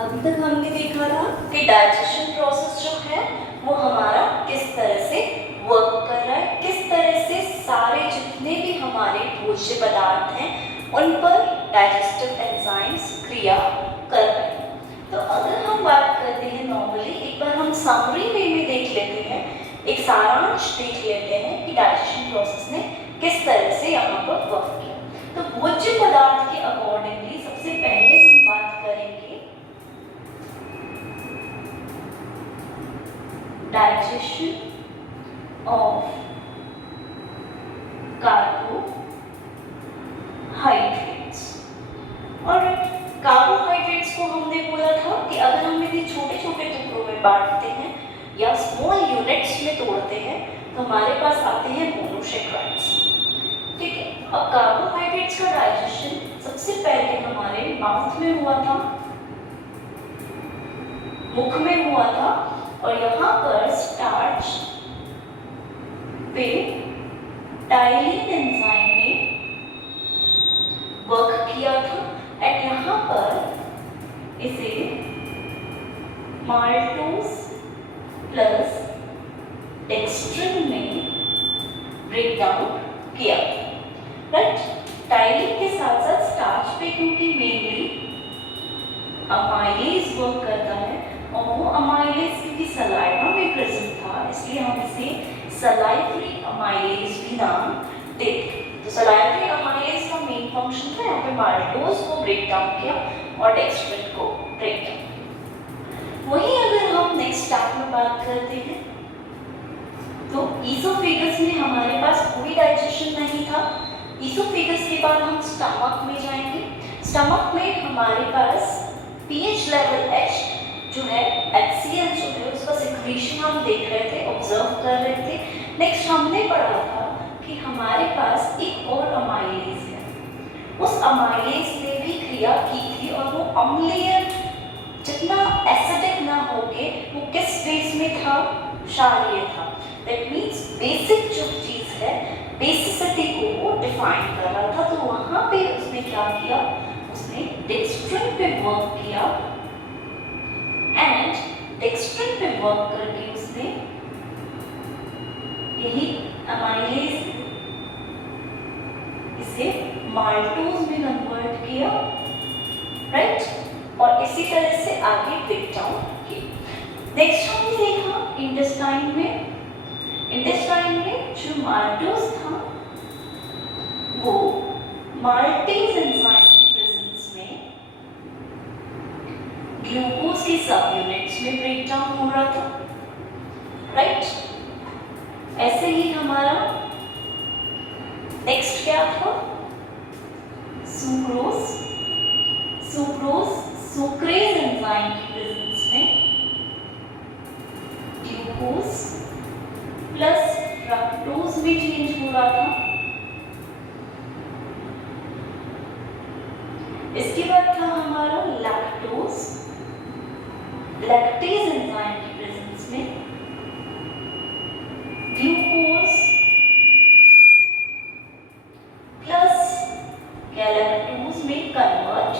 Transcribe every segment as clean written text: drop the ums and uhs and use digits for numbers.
अभी तक हमने देखा था कि डाइजेशन प्रोसेस जो है वो हमारा किस तरह से वर्क कर रहा है, किस तरह से सारे जितने भी हमारे भोज्य पदार्थ हैं उन पर डाइजेस्टिव एंजाइम्स क्रिया कर रहे हैं। तो अगर हम बात करते हैं नॉर्मली, एक बार हम समरी वे में देख लेते हैं, एक सारांश देख लेते हैं कि डाइजेशन प्रोसेस ने किस तरह से यहाँ पर वर्क किया। तो भोज्य पदार्थ के अकॉर्डिंगली सबसे पहले हम बात करेंगे digestion of carbohydrates। और कार्बोहाइड्रेट्स को हमने बोला था कि अगर हम इन्हें छोटे छोटे टुकड़ों में बांटते हैं या स्मॉल यूनिट्स में तोड़ते हैं तो हमारे पास आते हैं मोनोसेक्राइड्स। ठीक है, अब कार्बोहाइड्रेट्स का डाइजेशन सबसे पहले हमारे माउथ में हुआ था, मुख में हुआ था, और यहाँ पर स्टार्च पे टाइलिन एंजाइम ने वर्क किया था एंड यहाँ पर इसे माल्टोज प्लस डेक्स्ट्रिन में ब्रेक डाउन किया। राइट, टाइलिन के साथ साथ स्टार्च पे क्योंकि मेनली अमाइलेज वर्क करता है और वो अमाइलेज क्योंकि सलाइवा में प्रेजेंट था इसलिए हम इसे सलाइवरी अमाइलेज भी नाम देते। तो सलाइवरी अमाइलेज का मेन फंक्शन था यहाँ पे माल्टोज को ब्रेक डाउन किया और डेक्स्ट्रिन को ब्रेक डाउन। वहीं अगर हम नेक्स्ट स्टेप में बात करते हैं तो ईसोफेगस में हमारे पास कोई डाइजेशन नहीं था। ईसोफेगस के बाद हम स्टमक में जाएंगे। स्टमक में हमारे पास पीएच लेवल H जो है HCl जो है उसका सिक्रीशन हम देख रहे थे, ऑब्जर्व कर रहे थे। नेक्स्ट हमने पढ़ा था कि हमारे पास एक और अमाइलेज है, उस अमाइलेज ने भी क्रिया की थी और वो अम्लीय जितना एसिडिक ना होके वो किस बेस में था, क्षारीय था। दैट मीन्स बेसिक जो चीज है बेसिसिटी को वो डिफाइन कर रहा था। तो वहां पे उसने क्या किया, उसने डेक्स्ट्रिन पे वर्क किया एंड डेक्स्ट्रिन पे वर्क करके उसने यही अमाइलेज इसे माल्टोज में कन्वर्ट किया। राइट, और इसी तरह से आगे ब्रेक डाउन किया। नेक्स्ट हमने देखा इंटेस्टाइन में। इंटेस्टाइन में जो माल्टोज था वो माल्टेज एंजाइम की प्रेजेंस में ग्लूकोज के सब यूनिट्स में ब्रेक डाउन हो रहा था। राइट, ऐसे ही हमारा नेक्स्ट क्या था, सुक्रोज। सुक्रोज सुक्रेज एंजाइम की प्रेजेंस में ग्लूकोज प्लस फ्रक्टोज में चेंज हो रहा था। इसके बाद था हमारा लैक्टोज। लैक्टेज एंजाइम की प्रेजेंस में ग्लूकोज प्लस गैलेक्टोज में कन्वर्ट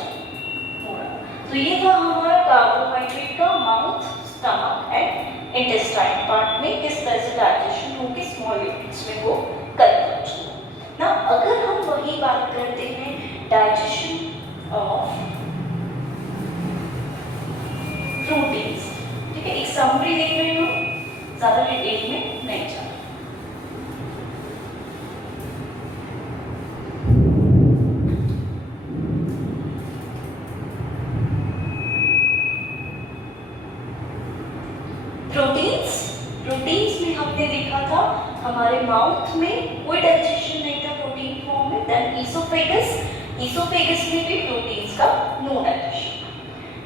हो रहा। तो ये था हमारा कार्बोहाइड्रेट का mouth, stomach and intestine part में किस तरह से डाइजेशन होगी, स्मॉल यूनिट्स में वो कन्वर्ट हो। ना अगर हम वही बात करते हैं डाइजेशन ऑफ प्रोटीन्स, ठीक है, एक समरी देख रहे हो, ज्यादा डिटेल में नहीं जाना। प्रोटीन्स में हमने देखा था हमारे माउथ में कोई डाइजेशन नहीं था प्रोटीन फॉर्म में। देन ईसोफेगस में भी प्रोटीन्स का नो डाइजेशन।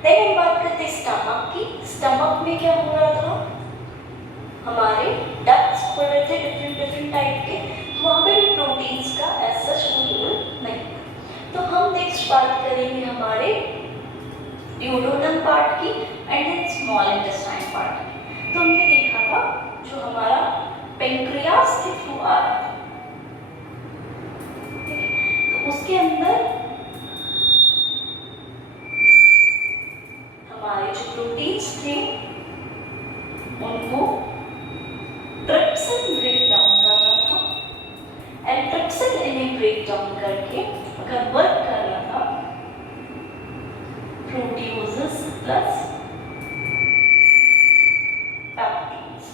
देन हम बात करते हैं स्टमक की। स्टमक में क्या हो रहा था, हमारे डक्ट्स खुल रहे थे डिफरेंट टाइप के, तो वहाँ पे भी प्रोटीन्स का एज सच कोई रोल नहीं। तो हम नेक्स्ट बात करेंगे हमारे ड्यूोडेनम पार्ट की and then small intestine part की। तो हमने देखा था जो हमारा पेंक्रियास के थ्रू आ रहा था, उसके अंदर कन्वर्ट कर रहा था प्रोटियोजेस प्लस पैप्टीन्स।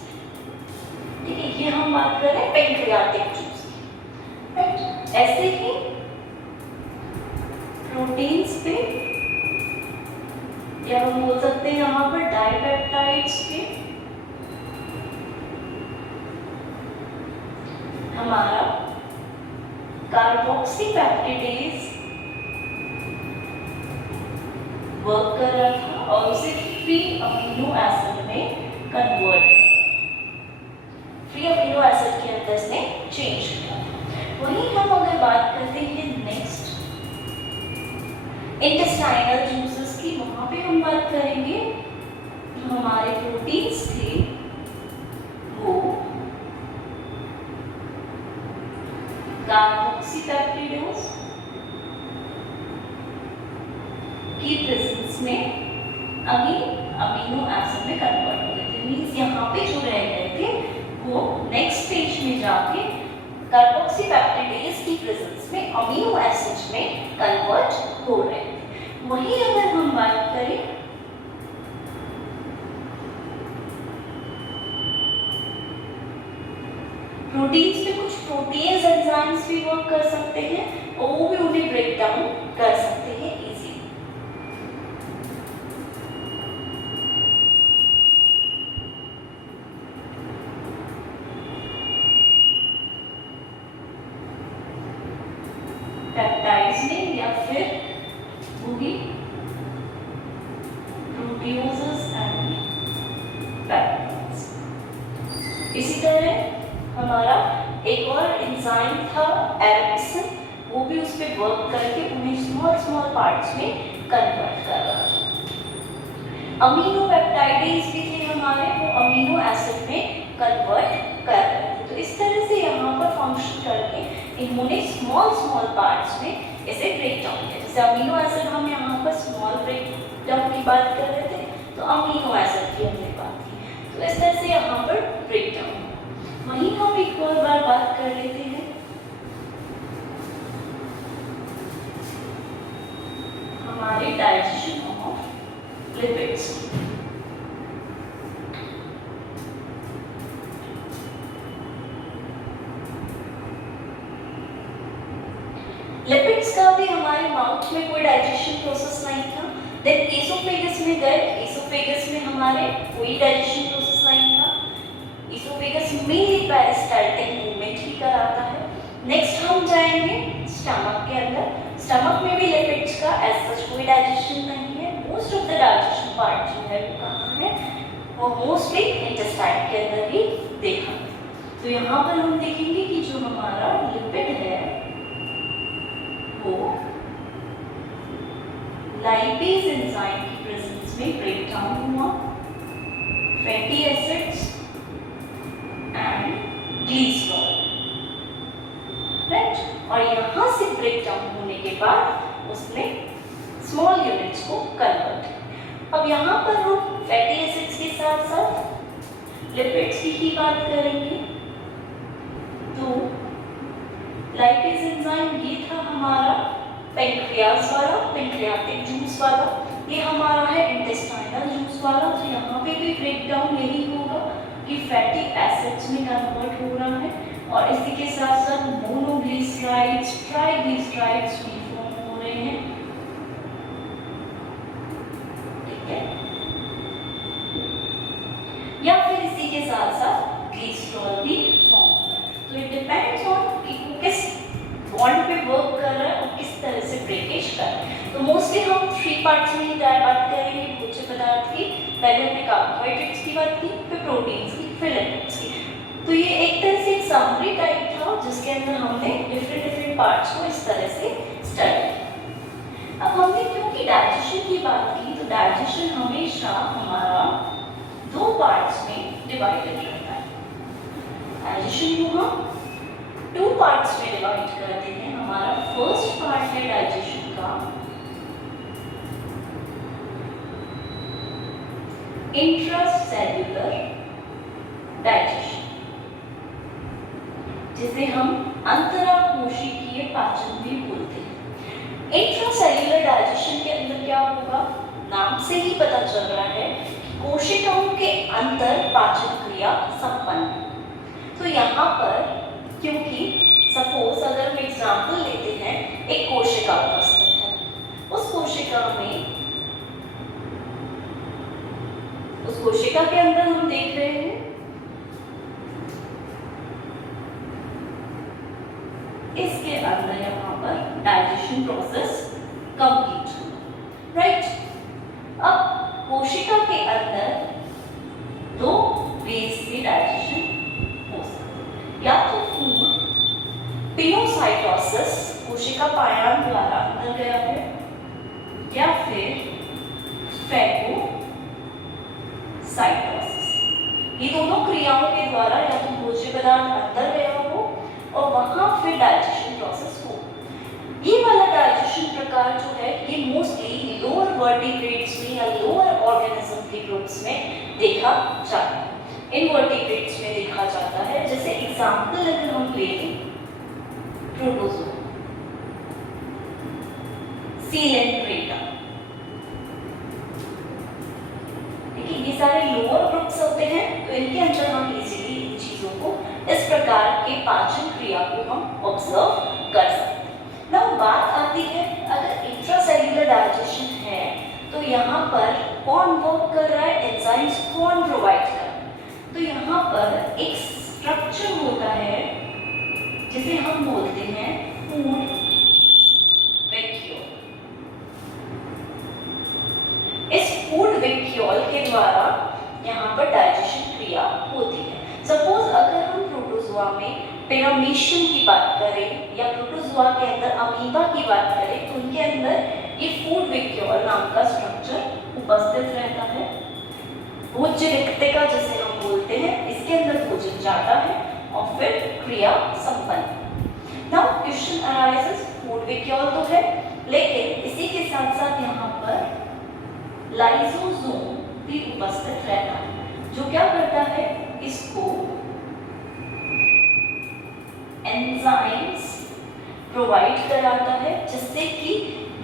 ठीक है, ये हम बात कर रहे हैं पेंक्रियाटिक जूस की, राइट। ऐसे ही प्रोटीन्स पे, या हम बोल सकते हैं यहाँ पर डाइपेप्टाइड्स पे हमारा कार्बोक्सीपेप्टिडेज वर्क कर रहा था और उसे फ्री अमीनो एसिड में कन्वर्ट कर, फ्री अमीनो एसिड के अंदर इसने चेंज किया था। वहीं हम अगर बात करते हैं नेक्स्ट इंटेस्टाइनल जूसेस की, वहां पे हम बात करेंगे जो हमारे प्रोटीन्स थे वो कार्बोक्सीपेप्टिडोज की प्रेजेंस में अमीनो एसिड में कन्वर्ट हो गए थे। मींस यहाँ पे जो रह गए थे वो नेक्स्ट स्टेज में जाके कार्बोक्सीपेप्टिडेज की प्रेजेंस में अमीनो एसिड में कन्वर्ट हो रहे थे। वहीं अगर हम बात करें प्रोटीन्स पे, कुछ प्रोटीन्स एंजाइम्स भी वर्क कर सकते हैं और वो भी उन्हें ब्रेक डाउन कर सकते हैं इजीली। पेप्टाइड्स में या फिर वही प्रोटियोजेस एंड पेप्टाइड्स। इसी तरह हमारा एक और एंजाइम था एरिक्सन, वो भी उस पर वर्क करके उन्हें स्मॉल स्मॉल पार्ट्स में कन्वर्ट कर रहा था। अमीनो पेप्टाइडेज भी थे हमारे, वो अमीनो एसिड में कन्वर्ट कर रहे थे। तो इस तरह से यहाँ पर फंक्शन करके इन्होंने स्मॉल स्मॉल पार्ट्स में इसे ब्रेक डाउन किया। जैसे अमीनो एसिड हम यहाँ पर स्मॉल ब्रेक डाउन की बात कर रहे थे, तो अमीनो एसिड की हमने बात की, तो इस तरह से यहाँ पर ब्रेक डाउन। वहीं हम एक और बार बात कर लेते हैं हमारे डाइजेशन ऑफ लिपिड्स। लिपिड्स का भी हमारे माउथ में कोई डाइजेशन प्रोसेस नहीं था। देन एसोफेगस में गए, एसोफेगस में हमारे कोई डाइजेशन प्रोसेस नहीं था। एसोफेगस मेनली पेरिस्टाल्टिक मूवमेंट ही कराता है। नेक्स्ट हम जाएंगे स्टमक के अंदर। स्टमक में भी लिपिड्स का एज सच कोई डाइजेशन नहीं है। Most of the digestion part जो है वो कहाँ है, वो मोस्टली इंटेस्टाइन के अंदर ही देखा। तो यहाँ पर हम देखेंगे कि जो हमारा लिपिड है वो लाइपेज एंजाइम की प्रेजेंस में ब्रेक डाउन हुआ, fatty acids and glycerol, right. और यहाँ से ब्रेक डाउन होने के बाद उसने स्मॉल यूनिट्स को कन्वर्ट किया। अब यहाँ पर हम फैटी एसिड्स के साथ साथ लिपिड्स की ही बात करेंगे। तो लाइपेज एंजाइम ये था हमारा पेंक्रियास वाला, पेंक्रियाटिक जूस वाला। ये हमारा है इंटेस्टाइनल जूस वाला। तो यहाँ पे भी ब्रेक डाउन यही होगा कि फैटी एसिड्स में कन्वर्ट हो रहा है और इसी के साथ साथ मोनोग्लिसराइड्स, ट्राइग्लिसराइड्स भी फॉर्म हो रहे हैं, ठीक है। या फिर इसी के साथ साथ ग्लिसरॉल भी फॉर्म हो रहा है। तो इट डिपेंड्स ऑन कि किस बॉन्ड पे वर्क कर रहा है और किस तरह से ब्रेकेज कर रहा है। तो मोस्टली हम 3 पार्ट्स में ही बात करेंगे भोज्य पदार्थ की। पहले हमने कार्बोहाइड्रेट्स की बात की, फिर प्रोटीन्स की, फिर लिपिड्स की। तो ये एक तरह से एक समरी टाइप था जिसके अंदर हमने डिफरेंट पार्ट्स को इस तरह से स्टडी किया। अब हमने क्योंकि डाइजेशन की बात की, तो डाइजेशन हमेशा हमारा 2 पार्ट्स में डिवाइडेड रहता है। डाइजेशन को हम 2 पार्ट्स में डिवाइड करते हैं। हमारा फर्स्ट पार्ट है डाइजेशन का इंट्रासेल्युलर डाइजेशन, जिसे हम अंतराकोशिकीय पाचन भी बोलते हैं। क्या होगा? नाम से ही पता चल रहा है कोशिकाओं के अंदर पाचन क्रिया संपन्न है। तो यहाँ पर क्योंकि सपोज अगर हम एग्जाम्पल लेते हैं, एक कोशिका उपस्थित है, उस कोशिका के अंदर हम देख रहे हैं इसके अंदर यहाँ पर डाइजेशन प्रोसेस कंप्लीट हुआ, राइट। अब कोशिका के अंदर दो वेज से डाइजेशन हो सकता है, या तो फूड पिनोसाइटोसिस कोशिका पायन द्वारा अंदर गया है, या फिर फैगोसाइटोसिस। ये दोनों क्रियाओं के द्वारा या तो भोज्य पदार्थ अंदर गया हो और वहां फिर डाइजेशन प्रोसेस हो। ये वाला डाइजेशन प्रकार जो है ये मोस्टली लोअर वर्टिब्रेट्स में या लोअर ऑर्गेनिज्म के ग्रुप्स में देखा जाता है, इनवर्टिब्रेट्स में देखा जाता है। जैसे एग्जांपल अगर हम ले लें प्रोटोजोआ, सीलेंट्रेटा, देखिए ये सारे लोअर ग्रुप्स होते हैं, तो इनके अंदर हम इजीली इन चीजों को, इस प्रकार के पाचन क्रिया को हम ऑब्जर्व कर सकते हैं। नाउ बात आती है अगर इंट्रासेल्युलर डाइजेशन है तो यहाँ पर कौन वर्क कर रहा है, एंजाइम्स कौन प्रोवाइड कर रहा है। तो यहाँ पर एक स्ट्रक्चर होता है जिसे हम बोलते हैं फूड वैक्यूल। इस फूड वैक्यूल के द्वारा यहाँ पर डाइजेशन क्रिया होती है। सपोज अगर हम प्रोटोजोआ में पेरामीशियम की बात करें या प्रोटोजोआ के अंदर अमीबा की बात करें तो उनके अंदर ये फूड वैक्यूल नाम का स्ट्रक्चर उपस्थित रहता है। भोज्य रिक्तिका जिसे हम बोलते हैं, इसके अंदर भोजन जाता है और फिर क्रिया संपन्न। Now question arises, food vacuole तो है लेकिन इसी के साथ साथ यहाँ पर लाइसोसोम भी उपस्थित रहता है जो क्या करता है, इसको एंजाइम्स प्रोवाइड कराता है जिससे कि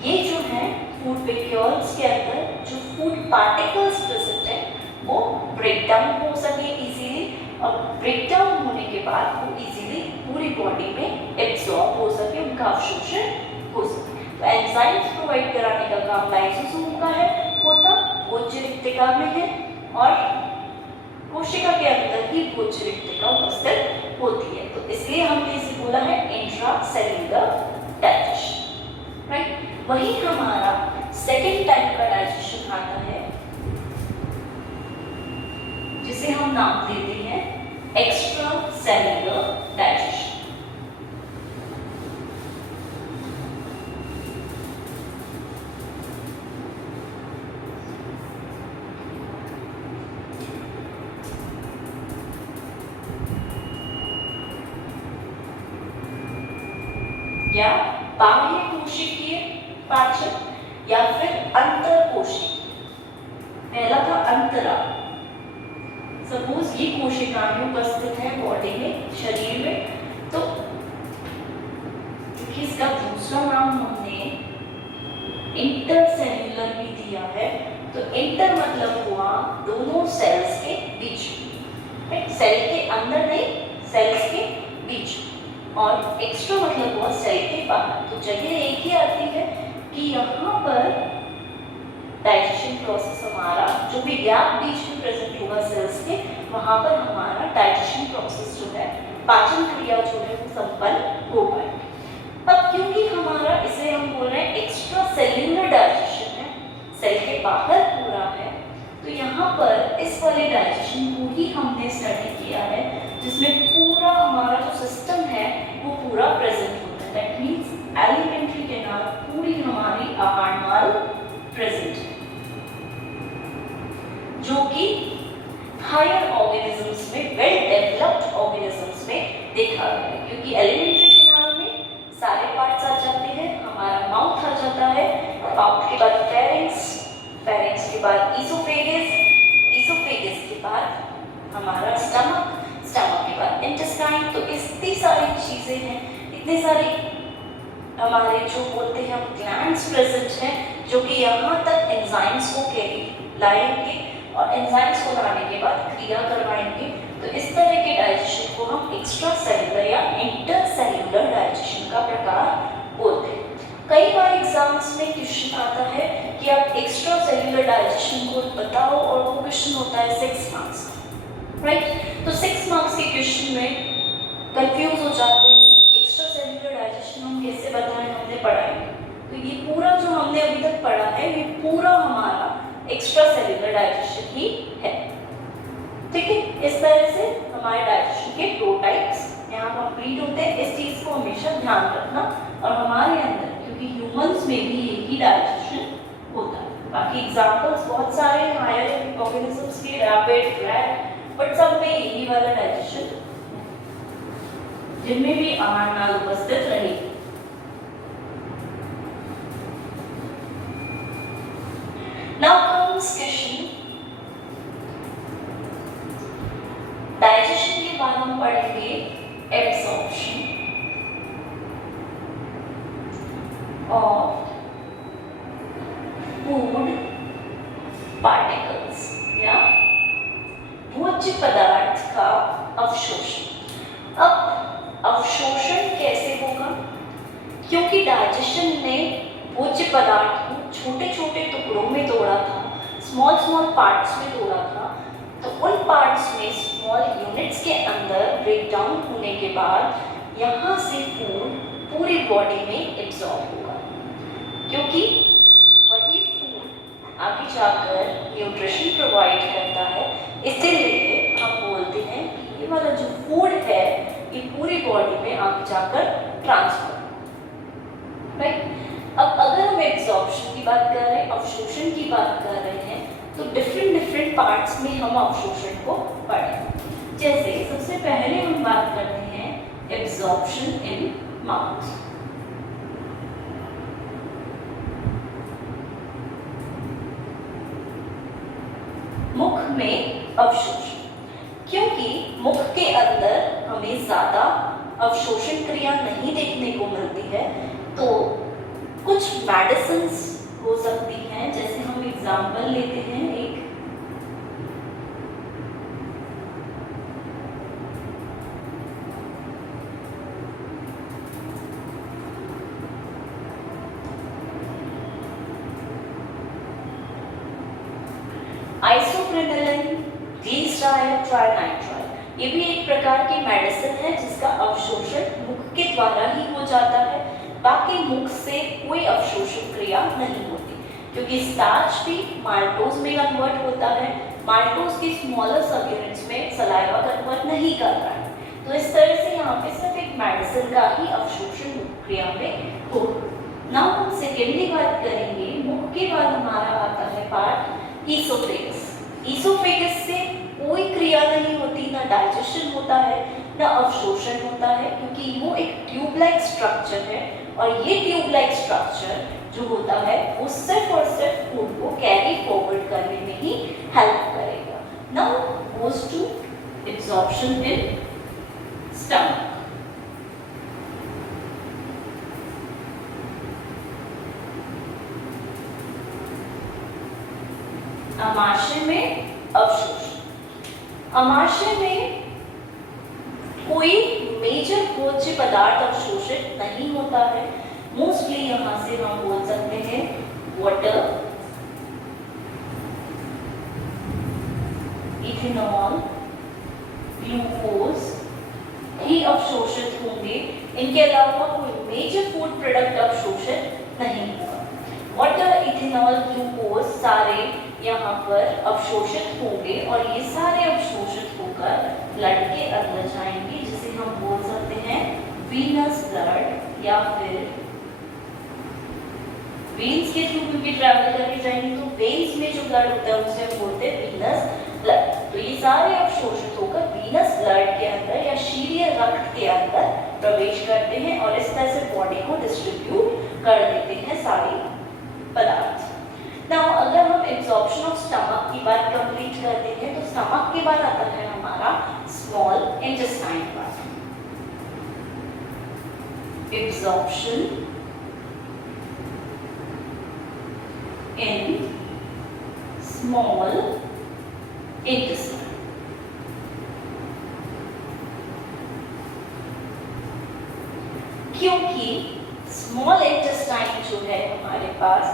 ये जो है फूड वैक्यूल्स के अंदर जो फूड पार्टिकल्स प्रेजेंट है वो ब्रेक डाउन हो सके इजीली, और ब्रेक डाउन होने के बाद वो इजीली पूरी बॉडी में एब्सॉर्ब हो सके, उनका अवशोषण हो सके। तो एंजाइम्स प्रोवाइड कराने का काम लाइसोसोम का है, होता भोज्य रिक्तिका में है और कोशिका के अंदर ही भोज्य रिक्तिका उपस्थित होती है। तो इसलिए हमने इसे बोला है इंट्रासेल्युलर डाइजेशन, राइट। वही हमारा सेकेंड टाइप का डाइजेशन आता है जिसे हम नाम देते हैं एक्स्ट्रा सेल्युलर डाइजेशन। या बाह्य कोशिकीय पाचन या फिर अंतर कोशिकीय। पहला था अंतरा, सपोज ये कोशिकाएं उपस्थित है बॉडी में, शरीर में, तो क्योंकि इसका दूसरा नाम हमने इंटरसेल्युलर भी दिया है, तो इंटर मतलब हुआ दोनों सेल्स के बीच, सेल के अंदर नहीं, सेल्स के बीच, और एक्स्ट्रा मतलब हुआ सेल के बाहर। तो जगह एक ही आती है कि यहाँ पर डाइजेशन प्रोसेस हमारा जो भी गैप बीच में प्रेजेंट होगा सेल्स के, वहाँ पर हमारा डाइजेशन प्रोसेस जो है, पाचन क्रिया जो है वो संपन्न हो पाए। अब क्योंकि हमारा इसे हम बोल रहे हैं एक्स्ट्रा सेल्युलर डाइजेशन है, सेल के बाहर पूरा है, तो यहाँ पर इस वाले डाइजेशन को ही हमने स्टडी किया है जिसमें पूरा हमारा जो सिस्टम है वो पूरा प्रेजेंट होता है। दैट मीन्स एलिमेंट्री कैनाल पूरी हमारी आहार नाल प्रेजेंट है, जो कि हायर ऑर्गेनिजम्स में, वेल डेवलप्ड ऑर्गेनिजम्स में देखा गया है। क्योंकि एलिमेंट्री कैनाल में सारे पार्ट्स आ जाते हैं, हमारा माउथ आ जाता है, माउथ के बाद फेरिंक्स, फेरिंक्स के बाद ईसोफेगस, ईसोफेगस के बाद हमारा स्टमक, स्टमक के बाद इंटेस्टाइन। तो इतनी सारी चीजें हैं, इतने सारे हमारे जो बोलते हैं हम ग्लैंड्स प्रेजेंट हैं जो कि यहाँ तक एंजाइम्स को कैरी लाएंगे और एंजाइम्स को लाने के बाद क्रिया करवाएंगे। तो इस तरह के डाइजेशन को हम एक्स्ट्रा सेलुलर या इंटर सेलुलर डाइजेशन का प्रकार बोलते हैं। कई बार एग्जाम्स में क्वेश्चन आता है कि आप एक्स्ट्रा सेलुलर डाइजेशन को बताओ और वो क्वेश्चन होता है 6 मार्क्स, राइट। तो 6 मार्क्स के क्वेश्चन में कंफ्यूज हो जाते हैं कि एक्स्ट्रा सेलुलर डाइजेशन हम कैसे बताएं, हमने पढ़ा है। तो ये पूरा जो हमने अभी तक पढ़ा है ये पूरा हमारा एक्स्ट्रा सेलुलर डाइजेशन ही है, ठीक है। इस तरह से हमारे डाइजेशन के 2 टाइप्स यहाँ कंप्लीट होते हैं। इस चीज को हमेशा ध्यान रखना। और हमारे अंदर क्योंकि ह्यूमंस में भी यही डाइजेशन होता है। बाकी एग्जांपल्स बहुत सारे हैं हायर ऑर्गेनिजम्स के, रैबिट, रैट, बट सब में यही वाला डाइजेशन जिनमें भी आहार नाल उपस्थित रहेगी। Now comes question डाइजेशन के बाद हम पढ़ेंगे एब्जॉर्प्शन ऑफ फूड पार्टिकल्स या भोज्य पदार्थ का अवशोषण। अब अवशोषण कैसे होगा? क्योंकि डाइजेशन ने भोज्य पदार्थ को छोटे छोटे टुकड़ों में तोड़ा था, स्मॉल स्मॉल पार्ट्स में तोड़ा था, तो उन पार्ट्स में स्मॉल यूनिट्स के अंदर ब्रेक डाउन होने के बाद यहाँ से फूड पूरी बॉडी में एब्जॉर्ब होगा। क्योंकि वही फूड आगे जाकर न्यूट्रिशन प्रोवाइड करता है, इसीलिए हम बोलते हैं कि ये वाला जो फूड है ये पूरी बॉडी में आगे जाकर ट्रांसफर, राइट। अब अगर हम एब्जॉर्प्शन की बात कर रहे हैं, अवशोषण की बात कर रहे हैं, तो डिफरेंट पार्ट्स में हम अवशोषण को पढ़ें। जैसे सबसे पहले हम बात करते हैं एब्जॉर्प्शन इन माउथ। मुख में अवशोषण, क्योंकि मुख के अंदर हमें ज्यादा अवशोषण क्रिया नहीं देखने को मिलती है, तो कुछ मेडिसिन्स हो सकती हैं। जैसे हम एग्जाम्पल लेते हैं एक आइसोप्रेनोलिन, ग्लिसराइल, ट्राइनाइट्राइल। ये भी एक प्रकार की मेडिसिन है जिसका अवशोषण मुख के द्वारा ही हो जाता है। बाकी मुख से कोई अवशोषण क्रिया नहीं होती, क्योंकि स्टार्च भी माल्टोज में कन्वर्ट होता है। माल्टोज की स्मॉलर सब यूनिट्स में सलाइवा कन्वर्ट नहीं कर रहा है। तो इस तरह से यहाँ पे सिर्फ एक मेडिसिन का ही अवशोषण क्रिया में हो। नाउ हम सेकेंडली बात करेंगे, मुख के बाद हमारा आता है पार्ट ईसोफेगस। ईसोफेगस से कोई क्रिया नहीं होती, ना डाइजेशन होता है ना अवशोषण होता है, क्योंकि वो एक ट्यूब लाइक स्ट्रक्चर है और ये ट्यूब लाइक स्ट्रक्चर जो होता है वो सिर्फ और सिर्फ फूड को कैरी फॉरवर्ड करने में ही हेल्प करेगा। Now goes to absorption in stomach. आमाशय में अवशोषण। आमाशय में कोई मेजर भोज्य पदार्थ अवशोषित नहीं होता है। मोस्टली यहाँ से हम बोल सकते हैं वाटर, इथेनॉल, ग्लूकोज ही अवशोषित होंगे। इनके अलावा कोई मेजर फूड प्रोडक्ट अवशोषित नहीं होगा। वाटर, इथेनॉल, ग्लूकोज सारे यहाँ पर अवशोषित होंगे और ये सारे अवशोषित होकर ब्लड के अंदर जाएंगे, जिसे हम बोल सकते हैं वीनस ब्लड, या फिर वेन्स के थ्रू क्योंकि ट्रैवल करके जाएंगे तो वेन्स में जो ब्लड होता है उसे हम बोलते हैं वीनस ब्लड। तो ये सारे अवशोषित होकर वीनस ब्लड के अंदर या शीरीय रक्त के अंदर प्रवेश करते हैं और इस तरह से बॉडी को डिस्ट्रीब्यूट कर देते हैं सारे पदार्थ। नाउ अगर हम एब्जॉर्प्शन ऑफ स्टमक की बात कंप्लीट करते हैं तो स्टमक के बाद आता है हमारा small intestine part. Absorption in small intestine. क्योंकि स्मॉल इंटेस्टाइन जो है हमारे पास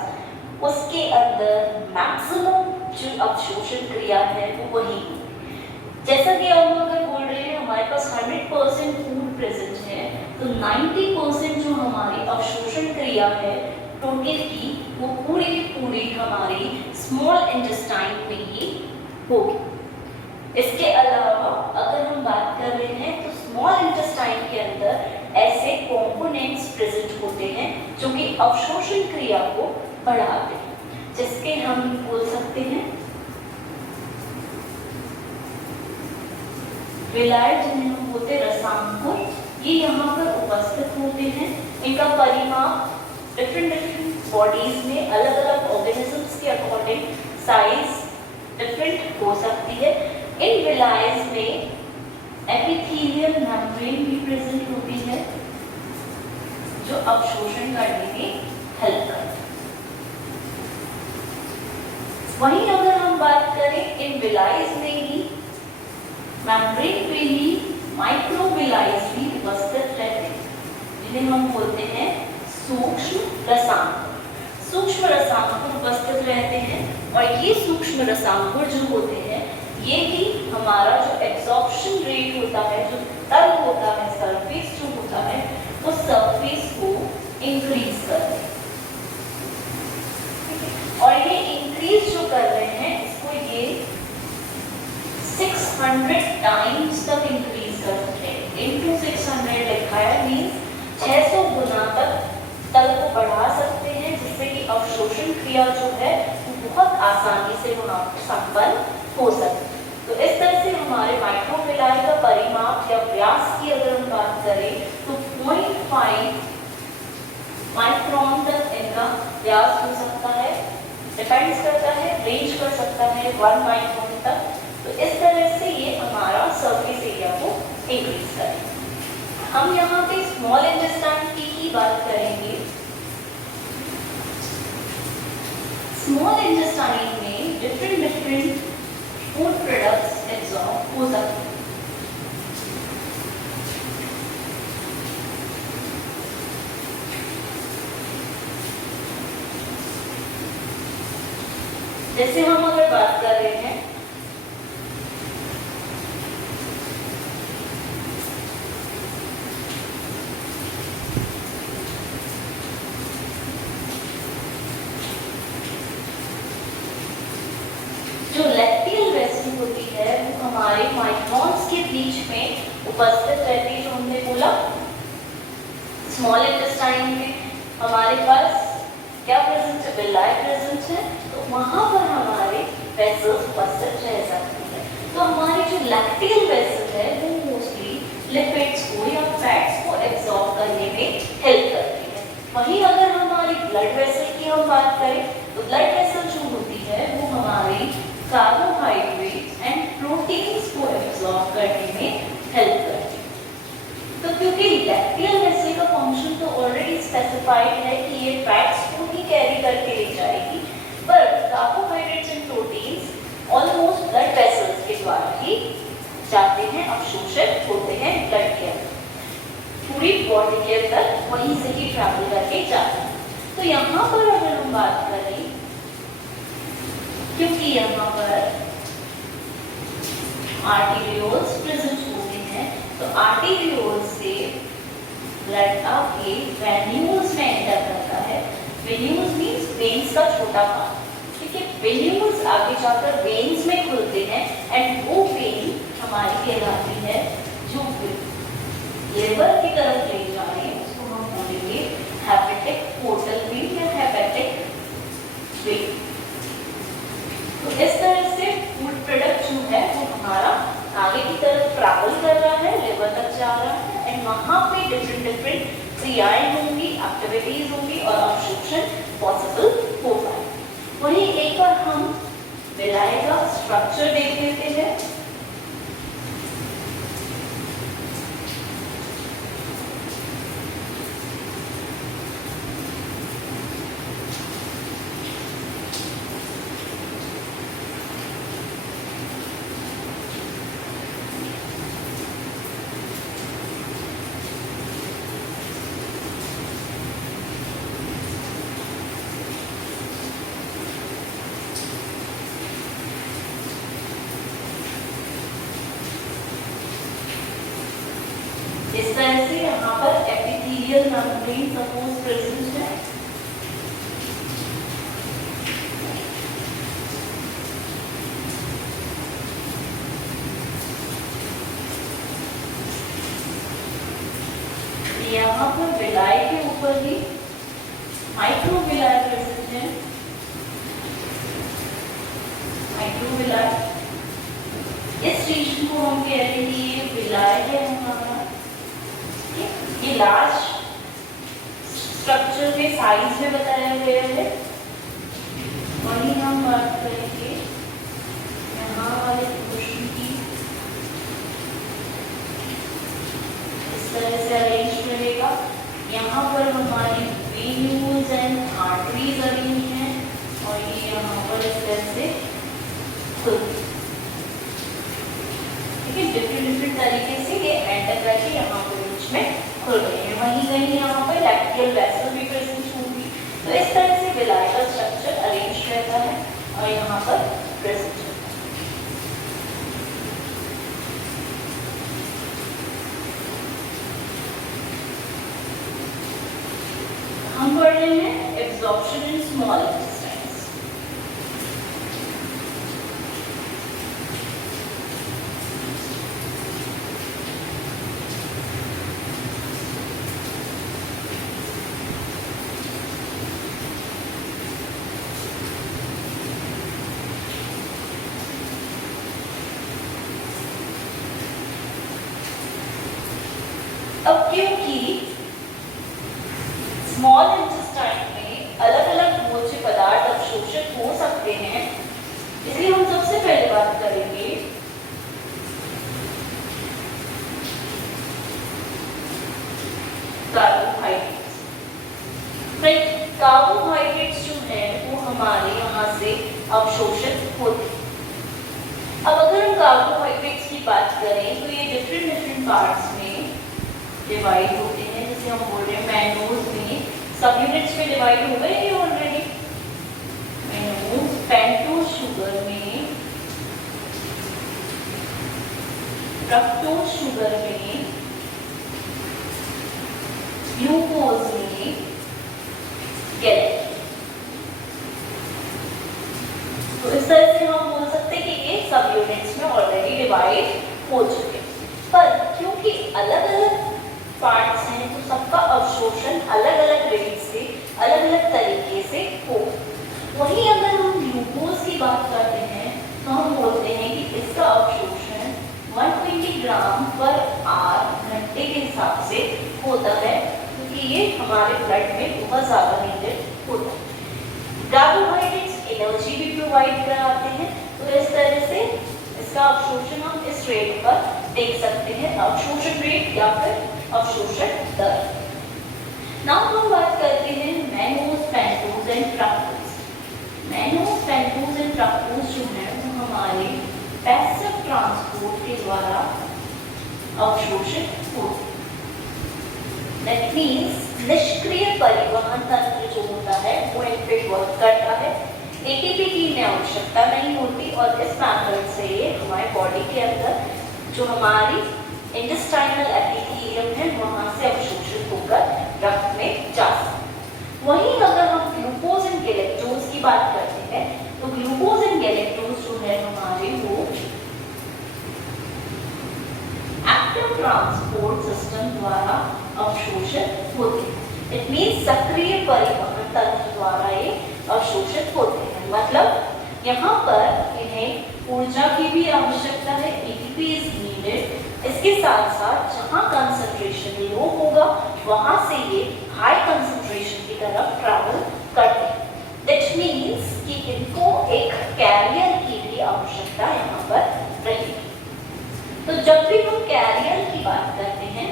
उसके अंदर मैक्सिमम जो अवशोषण क्रिया है वो वही है। जैसा कि हम अगर बोल रहे हैं हमारे पास 100% फूड प्रेजेंट है तो 90% जो हमारी अवशोषण क्रिया है टोटल की वो पूरी हमारी स्मॉल इंटेस्टाइन में ही होगी। इसके अलावा अगर हम बात कर रहे हैं तो स्मॉल इंटेस्टाइन के अंदर ऐसे कंपोनेंट्स प्रेजेंट होते हैं जो कि अवशोषण क्रिया को बढ़ाते हैं, जिसके हम बोल सकते हैं विलायक, जिन्हें हम बोलते हैं रसांकुर। ये यहाँ पर उपस्थित होते हैं। इनका परिमाप डिफरेंट बॉडीज में अलग अलग ऑर्गेनिजम्स के अकॉर्डिंग साइज डिफरेंट हो सकती है। इन विलायस में एपिथेलियल मेम्ब्रेन भी प्रेजेंट होती है जो अवशोषण करने में हेल्प करती है। वहीं अगर हम बात करें इन विलायस में ही मेम्ब्रेन पे ही माइक्रोविलायस भी उपस्थित रहते हैं, जिन्हें हम बोलते हैं सूक्ष्म रसांकुर। सूक्ष्म रसांकुर उपस्थित रहते हैं और ये सूक्ष्म रसांकुर जो होते हैं ये ही हमारा जो एब्जॉर्प्शन रेट होता है, जो तल होता है, सरफेस जो होता है, उस सरफेस को इंक्रीज करते हैं। और ये इंक्रीज जो कर रहे हैं इसको ये 600 टाइम्स तक इंक्रीज कर सकते हैं। इनटू 600 लिखा है मीन्स 600 गुना तक तल को बढ़ा सकते हैं, जिससे कि अवशोषण क्रिया जो है वो बहुत आसानी से संपन्न हो सकती है। तो इस तरह से हमारे माइक्रोविलाई का परिमाप या व्यास की अगर हम बात करें तो 0.5 माइक्रोन तक इनका व्यास हो सकता है, डिपेंड्स करता है, रेंज कर सकता है 1 माइक्रोन तक। तो इस तरह से ये हमारा सरफेस एरिया को इंक्रीज करेगा। हम यहाँ पे स्मॉल इंटेस्टाइन की ही बात करेंगे। स्मॉल इंटेस्टाइन में डिफरेंट फूड प्रोडक्ट्स एब्जॉर्ब हो सकते हैं। जैसे हम अगर बात कर रहे हैं जो लैक्टियल वेसल होती है वो हमारे माइक्रोन्स के बीच में उपस्थित रहती है। जो हमने बोला स्मॉल इंटेस्टाइन में हमारे पास क्या प्रेजेंट है, विलाई प्रेजेंट है, तो वहां पर हमारे वेसल्स उपस्थित रह सकती है। तो हमारी जो लैक्टियल वेसल है वो मोस्टली लिपिड्स को या फैट्स को एब्जॉर्ब करने में हेल्प करती है। वहीं अगर हमारी ब्लड वेसल की हम बात करें तो ब्लड वेसल जो होती है वो हमारी कार्बोहाइड्रेट्स एंड प्रोटीन्स को एब्जॉर्ब करने में हेल्प करती है। तो क्योंकि लैक्टियल वेसल का फंक्शन तो ऑलरेडी स्पेसिफाइड है कि ये फैट्स को ही कैरी करके ले जाएगी, पर carbohydrates and proteins almost blood vessels के द्वारा ही जाते हैं, अवशोषित होते हैं ब्लड के अंदर, पूरी बॉडी के अंदर वहीं से ही ट्रैवल करके जाते हैं। तो यहाँ पर अगर हम बात करें, क्योंकि यहाँ पर आर्टेरियोल्स प्रेजेंट होते हैं तो आर्टेरियोल्स से ब्लड आके वेन्यूल्स में एंटर करता है। वेन्यूल्स मींस वेन्स का छोटा पार्ट, ठीक है। वेन्यूल्स आगे जाकर वेन्स में खुलते हैं एंड वो वेन हमारी कहलाती है जो लिवर की तरफ ले जा रही है उसको हम बोलेंगे हेपेटिक पोर्टल वेन या हेपेटिक वेन। तो इस तरह से फूड प्रोडक्ट जो है वो हमारा आगे की तरफ ट्रैवल कर रहा है, लिवर तक जा रहा है एंड वहाँ पे डिफरेंट क्रियाएं होंगी, एक्टिविटीज होंगी और अवशोषण पॉसिबल हो पाए। वहीं एक बार हम विलाई का स्ट्रक्चर देख लेते हैं। तरह से यहाँ पर एपिथेलियल मेम्ब्रेन सपोज प्रेजेंट है। यहाँ पर विलाई के ऊपर ही माइक्रोविलाई प्रेजेंट है। माइक्रोविलाई, इस रीजन को हम कहते हैं कि ये विलाई है हमारा। ये लार्ज स्ट्रक्चर में साइज में बताया गया है। वही हम बात करेंगे यहाँ वाले पोर्शन की। इस तरह से अरेंज करेगा। यहाँ पर हमारी वेन्यूज एंड आर्टरीज अरेंज हैं और ये यहाँ पर इस तरह से खुलती है। ठीक है, डिफरेंट तरीके से ये एंटर करके यहाँ पर बीच में खुल रही है। वहीं कहीं यहाँ पर लैक्टियल वेसल भी प्रेजेंट होंगी। तो इस तरह से विलाई का स्ट्रक्चर अरेंज रहता है और यहाँ पर प्रेजेंट है। हम पढ़ रहे हैं एब्जॉर्प्शन इन स्मॉल इंटेस्टाइन्स। अब क्योंकि स्मॉल इंटेस्टाइन में अलग अलग भोज्य पदार्थ अवशोषित हो सकते हैं, इसलिए हम सबसे पहले बात करेंगे कार्बोहाइड्रेट्स। कार्बोहाइड्रेट्स जो है वो हमारे यहाँ से अवशोषित होते हैं। अब अगर हम कार्बोहाइड्रेट्स की बात करें तो ये डिफरेंट पार्ट्स में डिवाइड होते हैं। जैसे हम बोल रहे हैं मैनोज में सब यूनिट्स में डिवाइड हो गए ये ऑलरेडी। मैनोज पेंटोज शुगर में, फ्रक्टोज शुगर में, ग्लूकोज में, गैलेक्टिन। तो इस तरह से हम बोल सकते हैं कि ये सब यूनिट्स में ऑलरेडी डिवाइड हो चुके हैं। पर क्योंकि अलग अलग पार्ट्स हैं तो सबका अवशोषण अलग अलग रेट से अलग अलग तरीके से हो। वहीं अगर हम ग्लूकोज की बात करते हैं तो हम बोलते हैं कि इसका अवशोषण 120 ग्राम पर आवर घंटे के हिसाब से होता है, क्योंकि ये हमारे ब्लड में बहुत ज़्यादा नीडेड होता है। कार्बोहाइड्रेट्स एनर्जी भी प्रोवाइड कराते हैं, तो इस तरह से इसका अवशोषण हम इस रेट पर देख सकते हैं, अवशोषण रेट या फिर अवशोषण दर। नाउ हम बात करते हैं mannose, pentose and fructose. Mannose, pentose and fructose जो है वो हमारे पैसिव ट्रांसपोर्ट के द्वारा अवशोषित होते हैं। दैट मीन्स निष्क्रिय परिवहन तंत्र जो होता है वो इन पे वर्क करता है। एटीपी की इन्हें आवश्यकता नहीं होती और इस मेथड से ये हमारे बॉडी के अंदर जो हमारी इंटेस्टाइनल एपिथेलियम है वहां से अवशोषित होकर रक्त में जा सकता है। वहीं अगर हम ग्लूकोज एंड गैलेक्टोज की बात करते हैं तो ग्लूकोज एंड गैलेक्टोज जो है हमारे वो एक्टिव ट्रांसपोर्ट सिस्टम द्वारा अवशोषित होते हैं। इट मीन्स सक्रिय परिवहन तंत्र द्वारा ये अवशोषित होते हैं। मतलब यहाँ पर इन्हें ऊर्जा की भी आवश्यकता है, एटीपी इज नीडेड। इसके साथ साथ जहाँ कंसंट्रेशन लो होगा वहां से ये हाई कंसंट्रेशन की तरफ ट्रैवल करते हैं। दैट मीन्स कि इनको एक कैरियर की भी आवश्यकता यहाँ पर रहेगी। तो जब भी हम कैरियर की बात करते हैं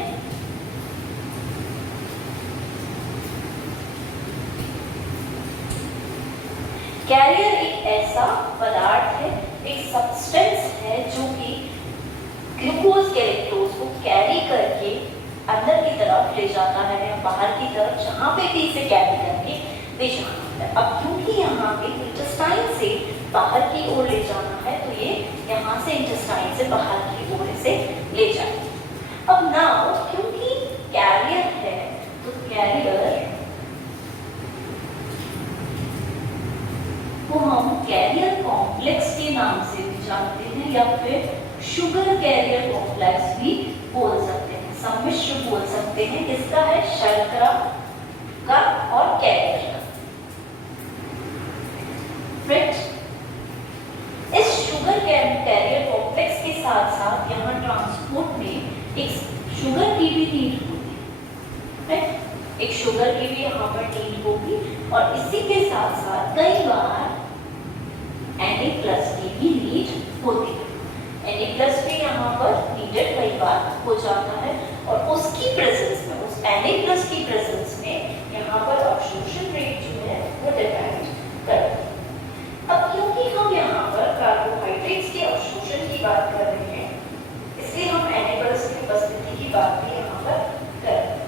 कैरियर एक ऐसा पदार्थ है, एक सब्सटेंस है जो कि ग्लूकोज गैलेक्टोज को कैरी करके अंदर की तरफ ले जाता है या बाहर की तरफ, जहाँ पे भी इसे कैरी करके ले जाना है। अब क्योंकि यहाँ पे इंटेस्टाइन से बाहर की ओर ले जाना है तो ये यहाँ से इंटेस्टाइन से बाहर की ओर इसे ले जाए। अब नाउ क्योंकि कैरियर है, तो कैरियर को हम कैरियर कॉम्प्लेक्स के नाम से भी जानते हैं या फिर शुगर कैरियर कॉम्प्लेक्स भी बोल सकते हैं, सम्मिश्र बोल सकते हैं। किसका है? शर्करा का और कैरियर का। इस शुगर कैरियर कॉम्प्लेक्स के साथ साथ यहाँ ट्रांसपोर्ट में एक शुगर की भी नीड होगी, राइट? एक शुगर की भी यहाँ पर नीड होगी और इसी के साथ साथ कई बार Na+ की भी नीड होती है। Na+ भी यहाँ पर नीडेड कई बार हो जाता है और उसकी प्रेजेंस में, उस Na+ की प्रेजेंस में यहाँ पर अवशोषण रेट जो है वो डिपेंड करता है। अब क्योंकि हम यहाँ पर कार्बोहाइड्रेट्स के अवशोषण की बात कर रहे हैं, इसलिए हम Na+ की उपस्थिति की बात भी यहाँ पर कर रहे हैं।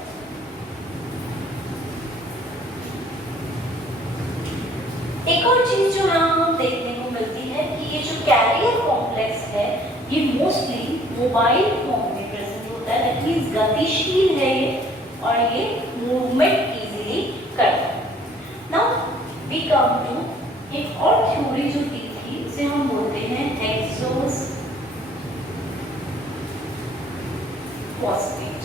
एक और चीज जो यहाँ हम देखने को मिलती है कि ये जो कैरियर कॉम्प्लेक्स है ये मोस्टली मोबाइल फॉर्म में प्रेजेंट होता है, दैट मींस गतिशील है ये और ये मूवमेंट इजीली करता है। नाउ वी कम टू एक और थ्योरी जो दी थी, उसे हम बोलते हैं hexose phosphate.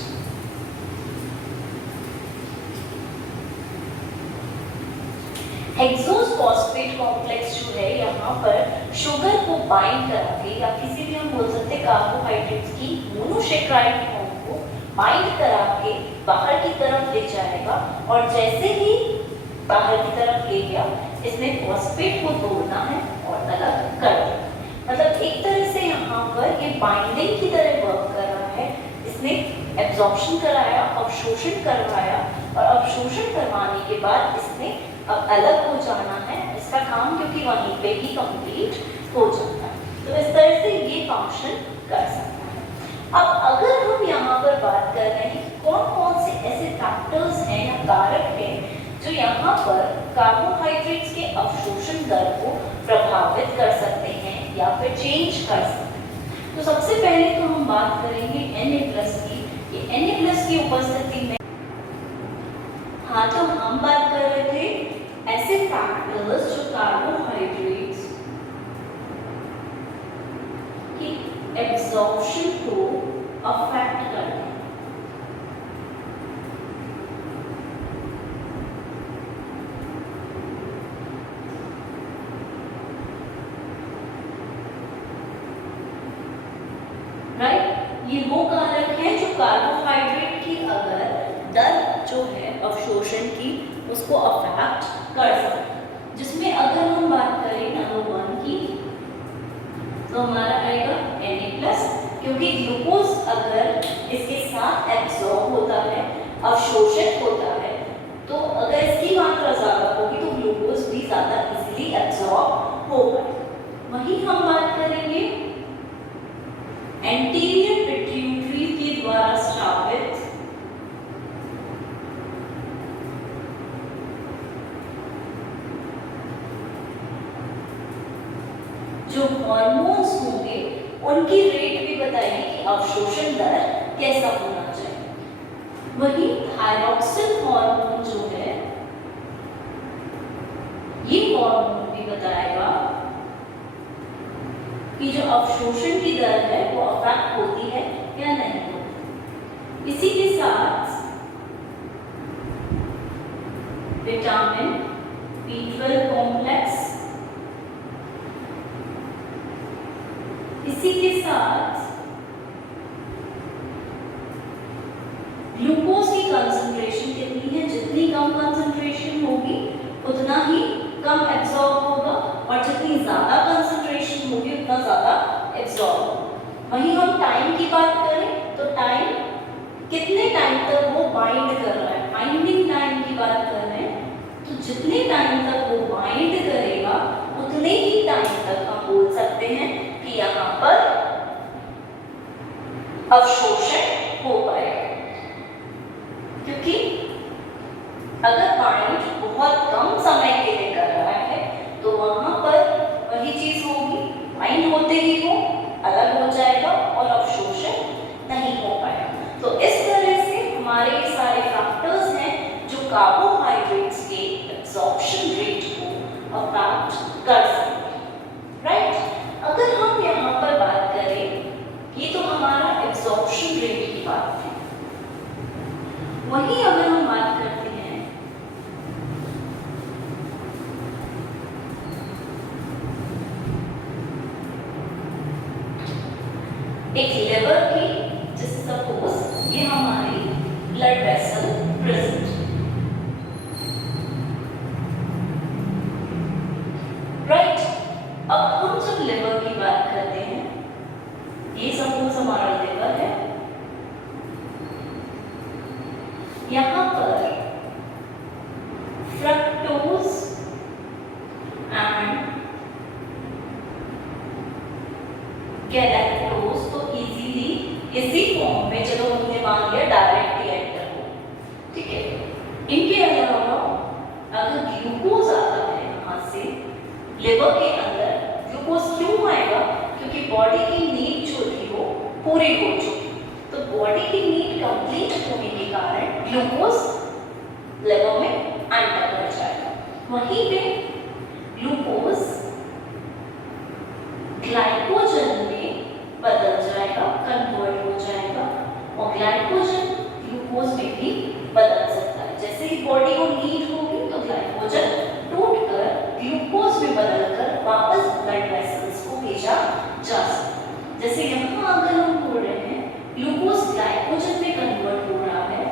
Hexose phosphate complex जो है यहाँ पर शुगर को बाइंड करा के या किसी भी हम बोल सकते हैं कार्बोहाइड्रेट्स की मोनोसेक्राइड फॉर्म को बाइंड करा के बाहर की तरफ ले जाएगा और जैसे ही बाहर की तरफ ले गया इसमें फॉस्फेट को तोड़ना है और अलग कर देना। मतलब एक तरह से यहाँ पर ये बाइंडिंग की तरह वर्क कर रहा है। इसने एब्जॉर्प्शन कराया, अवशोषण करवाया और अवशोषण करवाने के बाद इसने अब अलग हो जाना है इसका काम, क्योंकि वहीं पे ही कंप्लीट हो जाता है। तो इस तरह से ये फंक्शन कर सकता है। अब अगर हम यहाँ पर बात कर रहे हैं कि कौन कौन से ऐसे फैक्टर्स हैं या कारक हैं जो यहाँ पर कार्बोहाइड्रेट्स के अवशोषण दर को प्रभावित कर सकते हैं या फिर चेंज कर सकते हैं, तो सबसे पहले तो हम बात करेंगे Na+ की। ये Na+ की उपस्थिति में, हाँ, तो हम बात कर रहे थे ऐसे फैक्टर्स जो कार्बोहाइड्रेट्स की एब्जॉर्प्शन को अफेक्ट करते हैं। राइट, ये वो कारक है जो कार्बोहाइड्रेट की अगर दर जो है अवशोषण की उसको अफेक्ट कर सकते हैं। जिसमें अगर हम बात करें नंबर 1 की, तो हमारा आएगा Na+, क्योंकि ग्लूकोज अगर इसके साथ एब्जॉर्ब होता है, अवशोषित होता है, तो अगर इसकी मात्रा ज्यादा होगी तो ग्लूकोज भी ज्यादा इजीली एब्जॉर्ब होगा। वहीं हम बात करेंगे एंटीरियर पिट्यूटरी के द्वारा स्रावित जो हार्मोन्स होंगे उनकी रेट भी बताइए कि अवशोषण दर कैसा होना चाहिए। वही थायरॉक्सिन हार्मोन जो है ये हार्मोन भी बताएगा कि जो अवशोषण की दर है वो अफेक्ट होती है या नहीं होती। इसी के साथ विटामिन B12 कॉम्प्लेक्स, इसी के साथ ग्लूकोज की कंसंट्रेशन कितनी है, जितनी कम कंसंट्रेशन होगी उतना ही कम एब्जॉर्ब होगा और जितनी ज्यादा कंसंट्रेशन होगी उतना ज्यादा एब्जॉर्ब होगा। वहीं हम टाइम की बात करें तो टाइम, कितने टाइम तक वो बाइंड कर रहा है, बाइंडिंग टाइम की बात कर रहे हैं, तो जितने टाइम तक वो बाइंड करेगा उतने ही टाइम तक हम बोल सकते हैं कि यहाँ पर अवशोषण हो पाएगा। क्योंकि अगर बाइंड बहुत कम समय के लिए कर रहा है तो वहां पर वही चीज होगी, बाइंड होते ही वो अलग हो जाएगा और अवशोषण नहीं हो पाएगा। तो इस तरह से हमारे एक लिवर की, जैसे सपोज ये हमारी ब्लड वेसल प्रेजेंट, राइट। अब हम जब लिवर की बात करते हैं, ये सपोज हमारा लिवर है, यहां पर फ्रक्टोज एंड गैलेक्टोज तो इजीली इसी फॉर्म में, चलो हमने मान लिया डायरेक्ट रिएक्टर को, ठीक है। इनके अलावा अगर ग्लूकोज आता है यहाँ से लिवर के अंदर, ग्लूकोज क्यों आएगा? क्योंकि बॉडी की नीड जो थी वो पूरी हो चुकी, तो बॉडी की नीड कंप्लीट होने के कारण ग्लूकोज लिवर में एंटर कर जाएगा। वहीं पे ग्लूकोज ग्लाइकोजन में बदल जाएगा, कन्वर्ट हो जाएगा, और ग्लाइकोजन ग्लूकोज में भी बदल सकता है। जैसे ही बॉडी को नीड होगी तो ग्लाइकोजन टूटकर ग्लूकोज में बदलकर वापस ब्लड वेसल्स को भेजा जा सकता है। जैसे यहाँ अगर हम बोल रहे हैं ग्लूकोज ग्लाइकोजन में कन्वर्ट हो रहा है,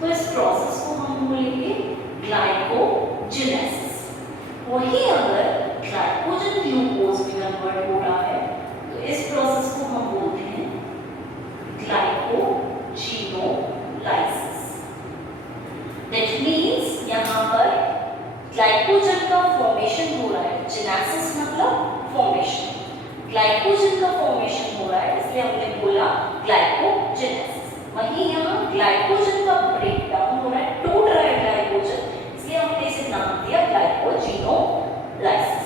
तो इस प्रोसेस को हम बोलेंगे ग्लाइकोजेनेसिस। वहीं अगर ग्लाइकोजन ग्लूकोज में कन्वर्ट हो रहा है, तो इस प्रोसेस को हम बोलते हैं ग्लाइकोजिनोलाइसिस। दैट मीन्स यहाँ पर ग्लाइकोजन का फॉर्मेशन हो रहा है, जेनेसिस मतलब फॉर्मेशन, ग्लाइकोजन का फॉर्मेशन हो रहा है, इसलिए हमने बोला ग्लाइकोजेनेसिस। वहीं यहाँ ग्लाइकोजन का ब्रेकडाउन हो रहा है, टूट रहा है ग्लाइकोजन, इसलिए हमने इसे नाम दिया ग्लाइकोजिनोलाइसिस।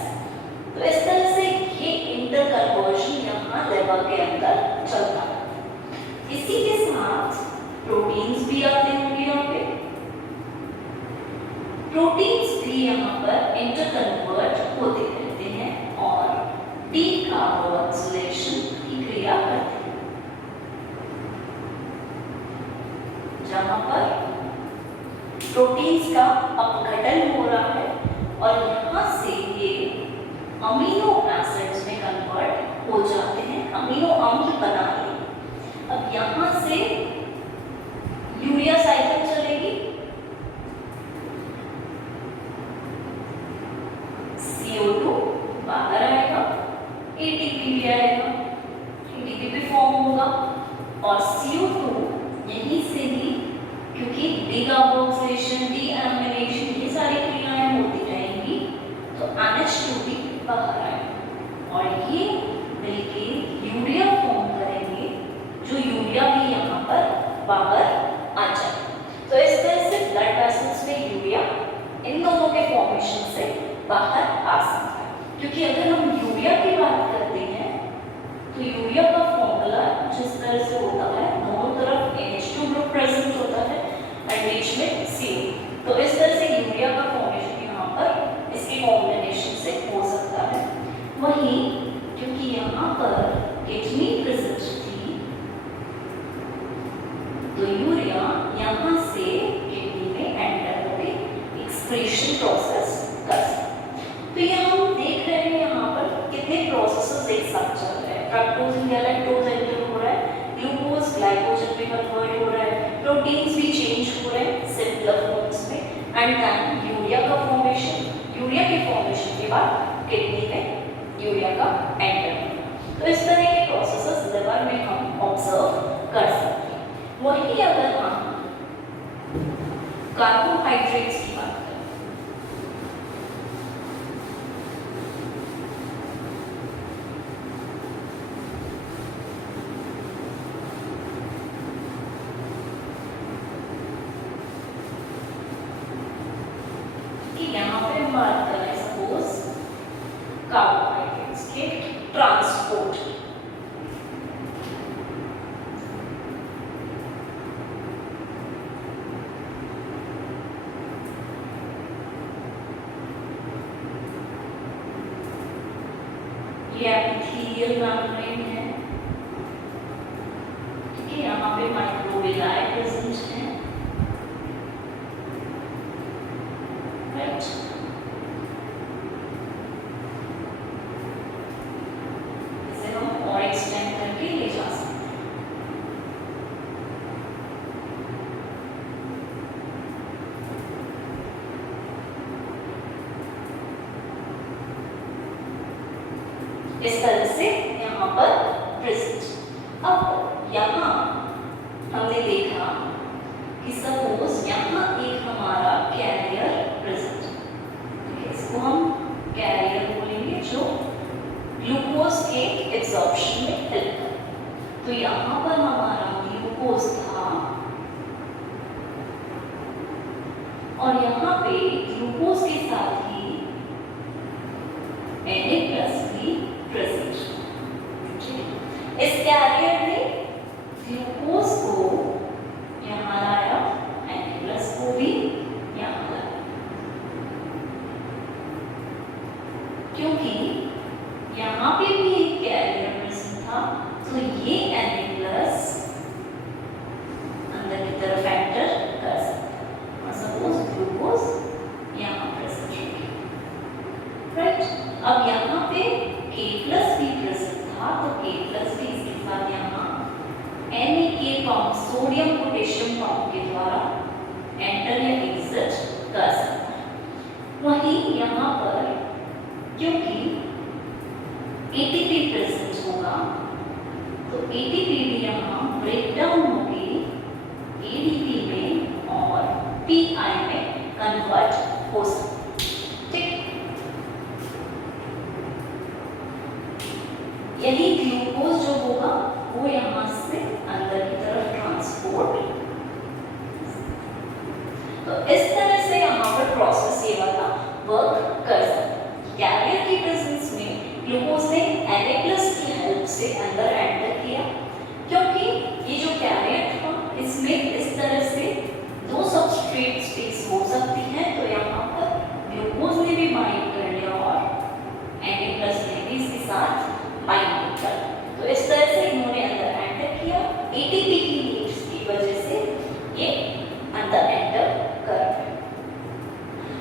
तो इस तरह से ये इंटर कन्वर्जन यहाँ लिवर के अंदर चलता है। इसी के साथ प्रोटीन्स भी आते होंगे यहाँ पे, प्रोटीन्स भी यहाँ पर इंटर कन्वर्ट होते रहते हैं और डीकार्बोक्सिलेशन की क्रिया करते हैं, जहाँ पर प्रोटीन्स का अपघटन हो रहा है और यहाँ से ये अमीनो एसिड्स में कन्वर्ट हो जाते हैं, अमीनो अम्ल बना लेंगे। अब यहाँ से यूरिया साइकिल चलेगी, CO2 बाहर आएगा, ATP भी आएगा, ATP भी फॉर्म होगा और CO2 यहीं से ही, क्योंकि डीकार्बोक्सिलेशन, डीएमिनेशन ये सारी क्रियाएं होती रहेंगी, तो NH2 भी बाहर आएगा और ये मिलके यूरिया फॉर्म करेंगे, जो यूरिया भी यहाँ पर बाहर आ जाएगा। तो इस तरह से ब्लड वेसल्स में यूरिया इन दोनों के फॉर्मेशन से बाहर आ सकता है। क्योंकि अगर हम यूरिया की बात करते हैं तो यूरिया का फॉर्मूला जिस तरह से होता है, दोनों तरफ NH2 ग्रुप प्रेजेंट होता है एंड बीच में CO। तो इस तरह से यूरिया का फॉर्मेशन यहाँ पर इसके कॉम्बिनेशन से हो सकता है। वहीं क्योंकि यहाँ पर किडनी प्रेजेंट थी, तो यूरिया यहाँ से किडनी में एंटर होकर एक्सक्रीशन प्रोसेस कर सकता है। तो ये हम देख रहे हैं यहाँ पर कितने प्रोसेसेस एक साथ चल रहे हैं। फ्रक्टोज गैलेक्टोज एंटर हो रहा है, ग्लूकोज ग्लाइकोजन में कन्वर्ट हो रहा है, प्रोटीन्स भी चेंज हो रहे हैं सिंपलर फॉर्म्स में, एंड देन यूरिया का फॉर्मेशन, यूरिया के फॉर्मेशन के बाद किडनी में यूरिया का एंटर। तो इस तरह के प्रोसेसेस लिवर में हम ऑब्जर्व कर सकते हैं। वहीं अगर हम कार्बोहाइड्रेट्स की बात करें, कि यहाँ पे हम बात कर रहे हैं सपोज कार्बोहाइड्रेट्स के ट्रांसपोर्ट, ये एपिथेलियल मेम्ब्रेन है, ठीक है। यहाँ पे माइक्रोविलाई प्रेजेंट है, राइट। इसे हम और एक्सटेंड करके ले जा इस तरह से यहाँ पर प्रेजेंट। अब यहाँ हमने देखा कि सपोज यहाँ एक हमारा कैरियर प्रेजेंट, इसको हम कैरियर बोलेंगे जो ग्लूकोज के एब्जॉर्प्शन में हेल्प करे। तो यहाँ पर हमारा ग्लूकोज था और यहाँ पे ग्लूकोज के साथ ही Na+ भी प्रेजेंट। इस कैरियर ने ग्लूकोज को यहाँ लाया, Na+ को भी यहाँ लाया, क्योंकि यहाँ पे भी एक कैरियर प्रेजेंट था, तो ये Na+ अंदर की तरफ एंटर कर सकता है और सपोज ग्लूकोज यहाँ प्रेजेंट होगी, राइट। अब यहाँ पे K+ भी प्रेजेंट था, तो K+ भी इसके साथ यहाँ Na pump, sodium potassium pump के द्वारा एंटर या एग्जिट कर सकता है। वहीं यहाँ पर क्योंकि ATP प्रेजेंट होगा, तो ATP भी यहाँ ब्रेक डाउन होगी ADP में और PI में कन्वर्ट हो सकता है। यही ग्लूकोज जो होगा वो यहाँ से अंदर की तरफ ट्रांसपोर्ट, तो इस तरह से यहाँ पर प्रोसेस ये वाला वर्क कर सकता है। कैरियर की प्रेजेंस में ग्लूकोज ने Na+ की हेल्प से अंदर एंटर किया, क्योंकि ये जो कैरियर था इसमें इस तरह से दो सबस्ट्रेट स्पेस हो सकती है, तो यहाँ पर ग्लूकोज ने भी बाइंड कर लिया और Na+ ने भी इसके साथ बाइंड कर, तो इस तरह से इन्होंने अंदर एंटर किया। ATP की नीड्स की वजह से ये अंदर एंटर कर।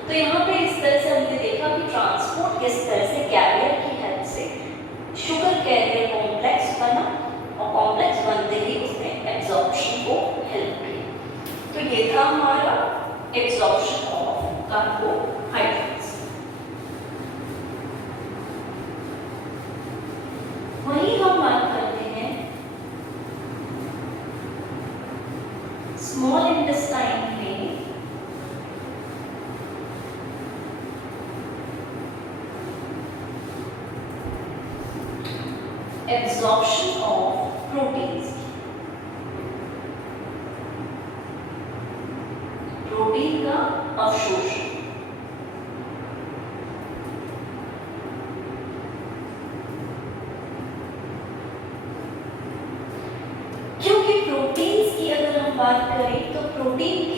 तो यहाँ पे इस तरह से हमने देखा कि ट्रांसपोर्ट किस तरह से कैरियर की हेल्प से शुगर कैरियर कॉम्प्लेक्स बना और कॉम्प्लेक्स बनते ही उसने एब्जॉर्प्शन को हेल्प की। तो ये था हमारा एब्जॉर्प्शन ऑफ कार्बोहाइड्रेट्स। वहीं हम बात करते हैं स्मॉल इंटेस्टाइन में एब्जॉर्प्शन ऑफ प्रोटीन्स, प्रोटीन का अवशोषण। क्योंकि प्रोटीन्स की अगर हम बात करें तो प्रोटीन